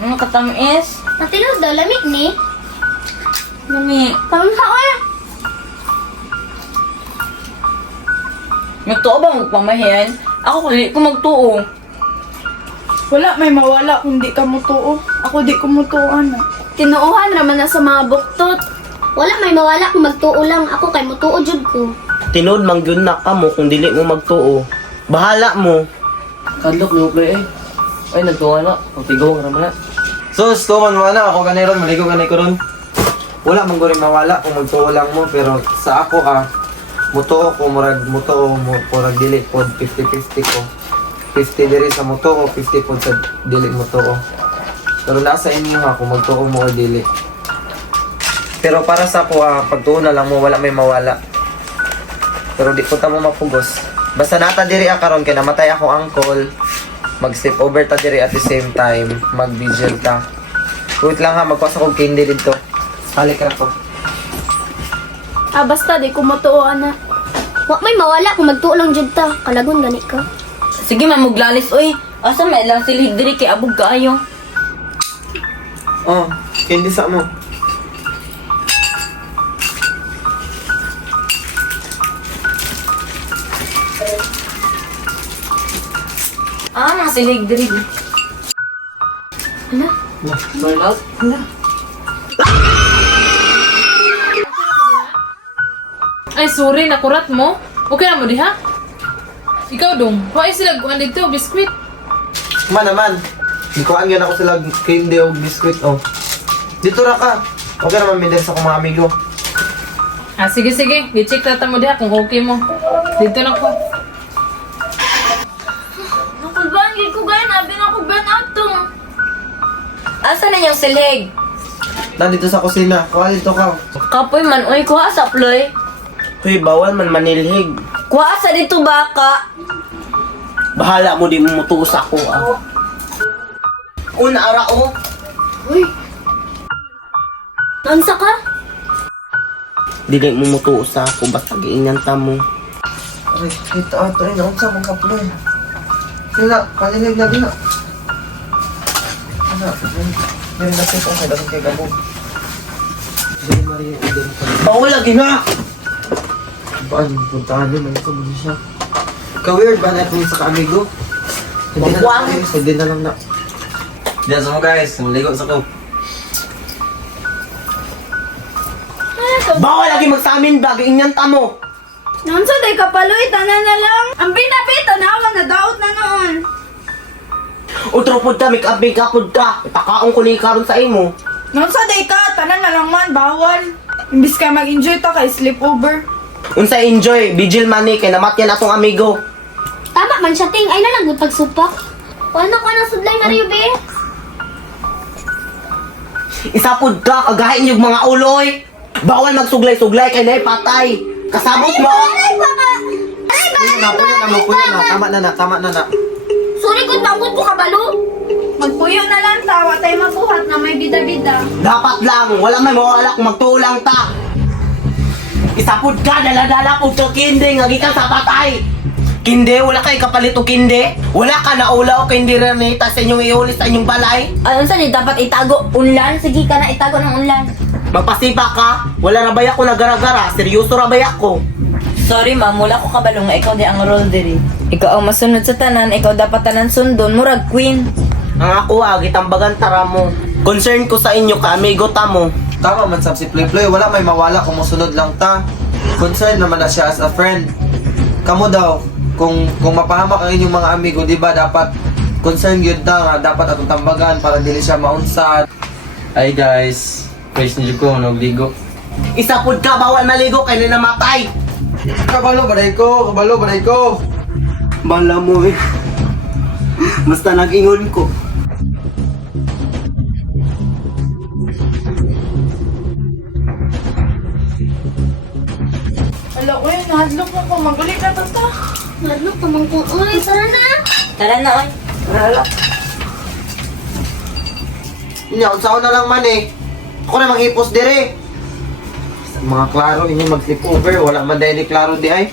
Katamis. Matinog daw, lamig ni. Nami. Pamangka ka. Magtuo ba magpamahiyan? Ako kulit ko magtuo. Wala may mawala kung di ka mutuo. Ako di ko mutuoan. Tinuuhan raman na sa mga buktot. Wala may mawala kung magtuo lang. Ako kay mutuo jud ko. Tinood mangyun na ka mo kung dili mo magtuo. Bahala mo. Kadlok ni Uplay eh. Ay, nagtuwa na. Pagtigaw nga naman na. Sus, tuman mo na. Ako ganay ron. Maligo ganay ko ron. Wala man rin mawala kung magtuo lang mo. Pero sa ako mutuo ko, mutuo mo. Murag dili po. 50-50 ko. 50 diri sa mutuo, 50 po sa dili mutuo. Pero nasa inyo kung magtuo mo o dili. Pero para sa ako pagtuo na lang mo, wala may mawala. Pero di po ta mo mapugos. Basta nata diri karon kay namatay ako uncle. Mag-step over ta diri at the same time. Mag-vigil ta. Wait lang magkuha ko candy dito. Halik ra ko. Basta di ko mutuoan na. Wa may mawala kung magtuo lang jud ta. Kalagon gani ka. Sige man muglalis oy. Asa may lang silid diri kay abog kaayo. Oh, candy sa mo. Mga silig diri. Burn out? Ay, sorry, nakurat mo. Okay na mo di ha? Ikaw dong, why sila guwan dito, biskwit? Man naman. Ikuan yan ako sila candy o biscuit oh. Dito ra ka. Okay naman mindes sa mga amigo. Sige, sige. I-check tata mo diha kung okay mo. Dito na ko. Nakulbaan ko gaya nabi na ko burn out to. Asa na yung silig? Nandito sa kusina. Kuha dito ka. Kapoy man oy kuha sa ploy. Hoy, bawal man manilhig. Kuha sa dito baka. Bahala mo di mo mutuo sa ako Una ara o. Uy. Nansa ka? Dili mo mutuo sa ako basta giingnan ta mo. Ay, ito ato rin. Ang sa mga kaploy. Sila, panilig na din na. Ano? Meron na siya sa dapat kay Gabo. Hindi Maria, hindi. Bawal lagi nga. Baan, puntahan yun. Ano ito mo siya? Ka-weird ba na ito sa ka-amigo? Hindi na lang guys. Hindi na lang na. Diyan sa mo guys. Maligo sa ko. Bawal lagi magsamin ba giingnan ta mo. Nonsa day kapaloy, tanan na lang. Ang pinapito na ako, nadaot na noon. Utro pud ta make up pud ka. Ipakaon ko ni karon sa imo. Nonsa day ka, tanan na lang man, bawal. Imbis ka mag-enjoy ta kay sleepover. Unsa enjoy, vigil money kay namatyan atong amigo. Tama man siya ting. Ay na lang pagsupak. Ano ka na sudlay Mario be? Isa pud ka kagahin yung mga uloy. Bawal magsuglay-suglay kay nay patay. Kasabot mo. Ay baka. Ay baka. Tama na na. Tama na na. Sorry kung tangkot ko kabalo. Magpuyo na lang tawa tayo mabuhat na may bida-bida. Dapat lang, wala may mawala kung magtulang ta. Isa pud ka, dala-dala pud ka kindi, nga gikan sa patay. Kindi, wala kay kapalit o kindi. Wala ka na ula o kindi renita sa inyong iulis sa inyong balay. Ay unsa ni dapat itago unlan? Sige ka na itago ng unlan. Magpasipa ka, wala na baya ko nagara-gara, seryoso ra baya ko. Sorry ma'am, wala ko kabalong nga ikaw di ang role diri. Ikaw ang masunod sa tanan, ikaw dapat tanan sundon, murag queen. Ang ako gitambagan tara mo. Concern ko sa inyo ka, amigo ta mo. Tama man sa si Ploy. Wala may mawala kung musunod lang ta. Concerned naman na siya as a friend. Kamu daw, kung mapahamak ang inyong mga amigo, di ba dapat concerned yun ta nga dapat atong tambagan para dili siya maunsad. Ay guys, praise niyo ko, nagligo. Isa pud ka, bawal maligo kay namatay. Kabalo, baday ko. Bala mo eh. Basta nag-ingon ko. Ala ko yun, nahadlok na ko. Magulit na to ta. Nalok naman ko. Uy, tara na. Tara na oy. Wala. Inya, unsaon na lang man eh. Ako na manghipos dire. Sa mga klaro inyo mag-sleepover, wala man dahil klaro di ay.